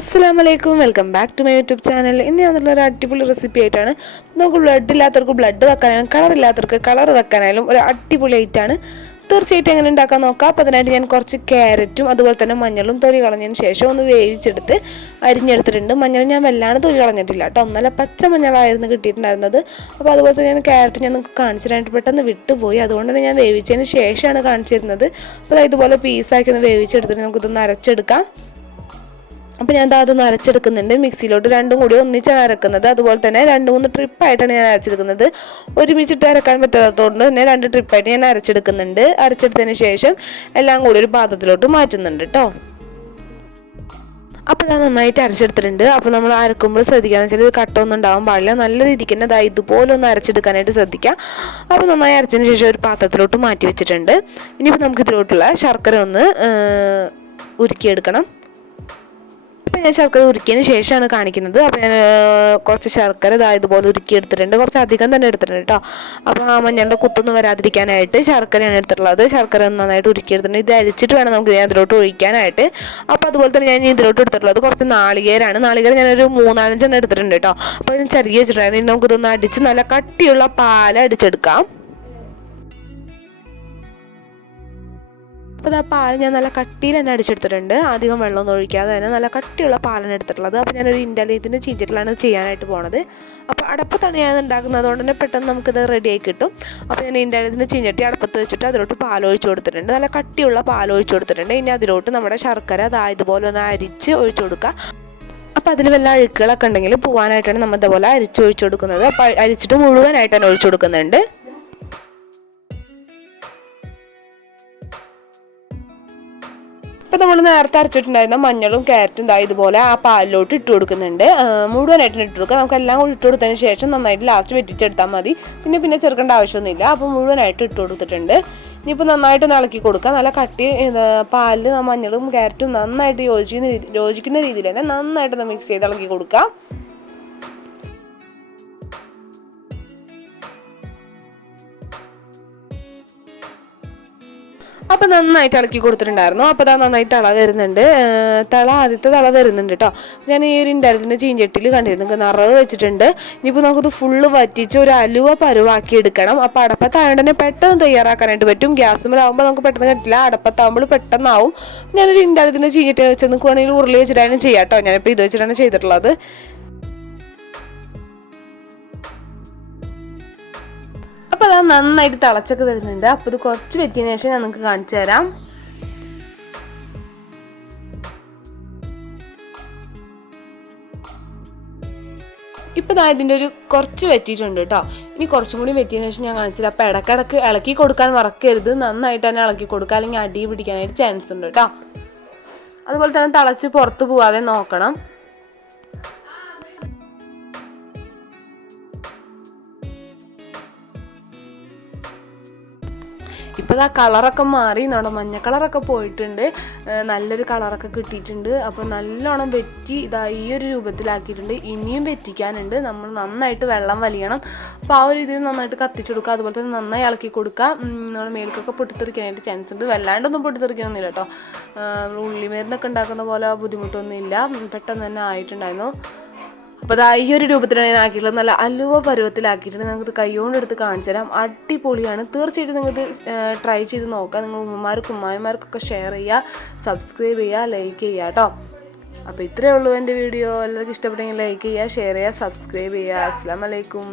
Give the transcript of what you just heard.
Assalamualaikum, welcome back to my YouTube channel. ഇന്ന് ഞാൻ ഒരു അടിപൊളി റെസിപ്പി ആയിട്ടാണ്. നമുക്ക് ബ്ലഡ് ഇല്ലാത്തവർക്ക് ബ്ലഡ് വെക്കാനാലും കളർ ഇല്ലാത്തവർക്ക് കളർ വെക്കാനാലും ഒരു അടിപൊളി ആയിട്ടാണ്. തീർച്ചയായിട്ടും എങ്ങനെ ഉണ്ടാക്കാൻ നോക്കാം. അപ്പോൾ അതിനായിട്ട് ഞാൻ കുറച്ച് ക്യാരറ്റും അതുപോലെ തന്നെ മഞ്ഞളും തൊലി കളഞ്ഞതിന് ശേഷം ഒന്ന് വേവിച്ചെടുത്ത് അരിഞ്ഞെടുത്തിട്ടുണ്ട്. മഞ്ഞൾ ഞാൻ വല്ലാണ്ട് തൊലി കളഞ്ഞിട്ടില്ല കേട്ടോ, നല്ല പച്ച മഞ്ഞളായിരുന്നു കിട്ടിയിട്ടുണ്ടായിരുന്നത്. അപ്പോൾ അതുപോലെ തന്നെ ഞാൻ ക്യാരറ്റ് ഞാൻ നിങ്ങൾക്ക് കാണിച്ചു തരാനായിട്ട് പെട്ടെന്ന് വിട്ടുപോയി, അതുകൊണ്ട് തന്നെ ഞാൻ വേവിച്ചതിന് ശേഷമാണ് കാണിച്ചു തരുന്നത്. അപ്പോൾ ഇതുപോലെ പീസാക്കി ഒന്ന് വേവിച്ചെടുത്തിട്ട് നമുക്കിതൊന്ന് അരച്ചെടുക്കാം. അപ്പോൾ ഞാൻ അതൊന്ന് അരച്ചെടുക്കുന്നുണ്ട്. മിക്സിയിലോട്ട് രണ്ടും കൂടി ഒന്നിച്ചാണ് അരക്കുന്നത്. അതുപോലെ തന്നെ 2-3 ട്രിപ്പായിട്ടാണ് ഞാൻ അരച്ചെടുക്കുന്നത്. ഒരുമിച്ചിട്ട് അരക്കാൻ പറ്റാത്തതുകൊണ്ട് തന്നെ 2 ട്രിപ്പായിട്ട് ഞാൻ അരച്ചെടുക്കുന്നുണ്ട്. അരച്ചെടുത്തതിന് ശേഷം എല്ലാം കൂടി ഒരു പാത്രത്തിലോട്ട് മാറ്റുന്നുണ്ട് കേട്ടോ. അപ്പോൾ ഞാൻ നന്നായിട്ട് അരച്ചെടുത്തിട്ടുണ്ട്. അപ്പോൾ നമ്മൾ അരക്കുമ്പോൾ ശ്രദ്ധിക്കാന്ന് വെച്ചാൽ കട്ടൊന്നും ഉണ്ടാവാൻ പാടില്ല. നല്ല രീതിക്ക് തന്നെ ഇതുപോലെ ഒന്ന് അരച്ചെടുക്കാനായിട്ട് ശ്രദ്ധിക്കുക. അപ്പോൾ നന്നായി അരച്ചതിന് ശേഷം ഒരു പാത്രത്തിലോട്ട് മാറ്റി വെച്ചിട്ടുണ്ട്. ഇനിയിപ്പോൾ നമുക്ക് ഇതിലോട്ടുള്ള ശർക്കര ഒന്ന് ഉരുക്കിയെടുക്കണം. അപ്പോൾ ഞാൻ ശർക്കര ഉരുക്കിയതിന് ശേഷമാണ് കാണിക്കുന്നത്. അപ്പോൾ ഞാൻ കുറച്ച് ശർക്കര ഇതുപോലെ ഉരുക്കി എടുത്തിട്ടുണ്ട്. കുറച്ച് അധികം തന്നെ എടുത്തിട്ടുണ്ട് കേട്ടോ. അപ്പോൾ ആ മഞ്ഞളുടെ കുത്തൊന്നും വരാതിരിക്കാനായിട്ട് ശർക്കരയാണ് എടുത്തിട്ടുള്ളത്. ശർക്കര നന്നായിട്ട് ഉരുക്കിയെടുത്തിട്ടുണ്ട്. ഇത് അരിച്ചിട്ട് വേണം നമുക്ക് അതിലോട്ട് ഒഴിക്കാനായിട്ട്. അപ്പോൾ അതുപോലെ തന്നെ ഞാൻ ഇതിലോട്ട് എടുത്തിട്ടുള്ളത് കുറച്ച് നാളികേരമാണ്. നാളികേരം ഞാനൊരു 3-4 എണ്ണം എടുത്തിട്ടുണ്ട് കേട്ടോ. അപ്പോൾ ഞാൻ ചെറിയ വെച്ചിട്ടുണ്ടായിരുന്നു. ഇനി നമുക്കിതൊന്ന് അടിച്ച് നല്ല കട്ടിയുള്ള പാൽ അടിച്ചെടുക്കാം. അപ്പോൾ ആ പാൽ ഞാൻ നല്ല കട്ടിയിൽ തന്നെ അടിച്ചെടുത്തിട്ടുണ്ട്. അധികം വെള്ളമൊന്നും ഒഴിക്കാതെ തന്നെ നല്ല കട്ടിയുള്ള പാലാണ് എടുത്തിട്ടുള്ളത്. അപ്പോൾ ഞാനൊരു ഇൻഡാലിയത്തിൻ്റെ ചീഞ്ചട്ടിലാണ് ചെയ്യാനായിട്ട് പോണത്. അപ്പോൾ അടപ്പത്താണ് ഞാൻ ഉണ്ടാക്കുന്നത്, അതുകൊണ്ട് തന്നെ പെട്ടെന്ന് നമുക്കിത് റെഡിയായി കിട്ടും. അപ്പോൾ ഞാൻ ഇൻഡാലിയത്തിൻ്റെ ചീഞ്ചട്ടി അടപ്പത്ത് വെച്ചിട്ട് അതിലോട്ട് പാലൊഴിച്ച് കൊടുത്തിട്ടുണ്ട്. നല്ല കട്ടിയുള്ള പാലൊഴിച്ച് കൊടുത്തിട്ടുണ്ട്. ഇനി അതിലോട്ട് നമ്മുടെ ശർക്കര ഇതുപോലെ ഒന്ന് അരിച്ച് ഒഴിച്ചു കൊടുക്കുക. അപ്പോൾ അതിൽ വല്ല അഴുക്കുകളൊക്കെ ഉണ്ടെങ്കിൽ പോകാനായിട്ടാണ് നമ്മൾ ഇതുപോലെ അരിച്ചൊഴിച്ചു കൊടുക്കുന്നത്. അപ്പോൾ അരിച്ചിട്ട് മുഴുവനായിട്ട് തന്നെ ഒഴിച്ചു കൊടുക്കുന്നുണ്ട്. അപ്പോൾ നമ്മൾ നേരത്തെ അരച്ചിട്ടുണ്ടായിരുന്ന മഞ്ഞളും ക്യാരറ്റും ഇതുപോലെ ആ പാലിലോട്ട് ഇട്ട് കൊടുക്കുന്നുണ്ട്. മുഴുവനായിട്ട് ഇട്ട് കൊടുക്കുക. നമുക്ക് എല്ലാം കൂടി ഇട്ട് കൊടുത്തതിന് ശേഷം നന്നായിട്ട് ലാസ്റ്റ് വെറ്റിച്ചെടുത്താൽ മതി. പിന്നെ ചേർക്കേണ്ട ആവശ്യമൊന്നുമില്ല. അപ്പോൾ മുഴുവനായിട്ട് ഇട്ട് കൊടുത്തിട്ടുണ്ട്. ഇനിയിപ്പോൾ നന്നായിട്ടൊന്ന് ഇളക്കി കൊടുക്കുക. നല്ല കട്ടി പാലിൽ മഞ്ഞളും ക്യാരറ്റും നന്നായിട്ട് യോജിക്കുന്ന രീതിയിൽ തന്നെ നന്നായിട്ടൊന്ന് മിക്സ് ചെയ്ത് ഇളക്കി കൊടുക്കുക. അപ്പോൾ നന്നായിട്ട് ഇളക്കി കൊടുത്തിട്ടുണ്ടായിരുന്നു. അപ്പോൾ നന്നായിട്ട് വരുന്നുണ്ട്. ആദ്യത്തെ തള വരുന്നുണ്ട് കേട്ടോ. ഞാൻ ഈ ഒരു ഇൻഡാലിയത്തിൻ്റെ ചീഞ്ചട്ടിയിൽ കണ്ടിരുന്നു നിറവ് വെച്ചിട്ടുണ്ട്. ഇനിയിപ്പോൾ നമുക്കത് ഫുള്ള് വറ്റിച്ച് ഒരു അലുവ പരുവാക്കി എടുക്കണം. അപ്പോൾ അടപ്പത്തായതുകൊണ്ട് തന്നെ പെട്ടെന്ന് തയ്യാറാക്കാനായിട്ട് പറ്റും. ഗ്യാസുമ്മലാവുമ്പോൾ നമുക്ക് പെട്ടെന്ന് കിട്ടില്ല, അടപ്പത്താവുമ്പോൾ പെട്ടെന്നാവും. ഞാനൊരു ഇൻഡാലിയത്തിൻ്റെ ചീഞ്ചട്ടി വെച്ച് നിൽക്കുവാണെങ്കിൽ ഉരുളി വെച്ചിട്ടാണ് ചെയ്യാം കേട്ടോ. ഞാനിപ്പോൾ ഇത് വെച്ചിട്ടാണ് ചെയ്തിട്ടുള്ളത്. അപ്പോൾ അത് നന്നായിട്ട് തിളച്ചൊക്കെ വരുന്നുണ്ട്. അപ്പോൾ ഇത് കുറച്ച് വെച്ചതിന് ശേഷം ഞാൻ നിങ്ങൾക്ക് കാണിച്ചു തരാം. ഇപ്പോൾ ഇതിൻ്റെ ഒരു കുറച്ച് വെറ്റിയിട്ടുണ്ട് കേട്ടോ. ഇനി കുറച്ചും കൂടി വെറ്റിയതിന് ശേഷം ഞാൻ കാണിച്ചില്ല. അപ്പോൾ ഇടയ്ക്കിടയ്ക്ക് ഇളക്കി കൊടുക്കാൻ മറക്കരുത്. നന്നായിട്ട് തന്നെ ഇളക്കി കൊടുക്കുക, അല്ലെങ്കിൽ അടി പിടിക്കാനായിട്ട് ചാൻസ് ഉണ്ട് കേട്ടോ. അതുപോലെ തന്നെ തിളച്ച് പുറത്ത് പോവാതെ നോക്കണം. ഇപ്പോൾ കളറൊക്കെ മാറി, നമ്മുടെ മഞ്ഞ കളറൊക്കെ പോയിട്ടുണ്ട്. നല്ലൊരു കളറൊക്കെ കിട്ടിയിട്ടുണ്ട്. അപ്പോൾ നല്ലോണം വെറ്റി ഈ ഒരു രൂപത്തിലാക്കിയിട്ടുണ്ട്. ഇനിയും വെറ്റിക്കാനുണ്ട്. നമ്മൾ നന്നായിട്ട് വെള്ളം വലിയണം. അപ്പോൾ ആ ഒരു രീതിയിൽ നന്നായിട്ട് കത്തിച്ചു കൊടുക്കുക. അതുപോലെ തന്നെ നന്നായി ഇളക്കി കൊടുക്കുക. നമ്മുടെ മേൽക്കൊക്കെ പൊട്ടിത്തെറിക്കാനായിട്ട് ചാൻസ് ഉണ്ട്. വല്ലാണ്ടൊന്നും പൊട്ടിത്തെറിക്കാനൊന്നുമില്ല കേട്ടോ. ഉള്ളിമരുന്നൊക്കെ ഉണ്ടാക്കുന്ന പോലെ ബുദ്ധിമുട്ടൊന്നുമില്ല. പെട്ടെന്ന് തന്നെ ആയിട്ടുണ്ടായിരുന്നു. അപ്പോൾ ഈ ഒരു രൂപത്തിലാണ് ഞാൻ ആക്കിയിട്ടുള്ളത്. നല്ല അലുവ പരുവത്തിലാക്കിയിട്ടുണ്ട്. നിങ്ങൾക്ക് കൈകൊണ്ട് എടുത്ത് കാണിച്ചു തരാം. അടിപൊളിയാണ്. തീർച്ചയായിട്ടും നിങ്ങൾക്ക് ട്രൈ ചെയ്ത് നോക്കാം. നിങ്ങൾ ഉമ്മമാർക്കും ഉമ്മായിമാർക്കൊക്കെ ഷെയർ ചെയ്യുക, സബ്സ്ക്രൈബ് ചെയ്യുക, ലൈക്ക് ചെയ്യുക കേട്ടോ. അപ്പോൾ ഇത്രയേ ഉള്ളൂ എൻ്റെ വീഡിയോ. എല്ലാവർക്കും ഇഷ്ടപ്പെട്ടെങ്കിൽ ലൈക്ക് ചെയ്യുക, ഷെയർ ചെയ്യുക, സബ്സ്ക്രൈബ് ചെയ്യുക. അസ്സലാമു അലൈക്കും.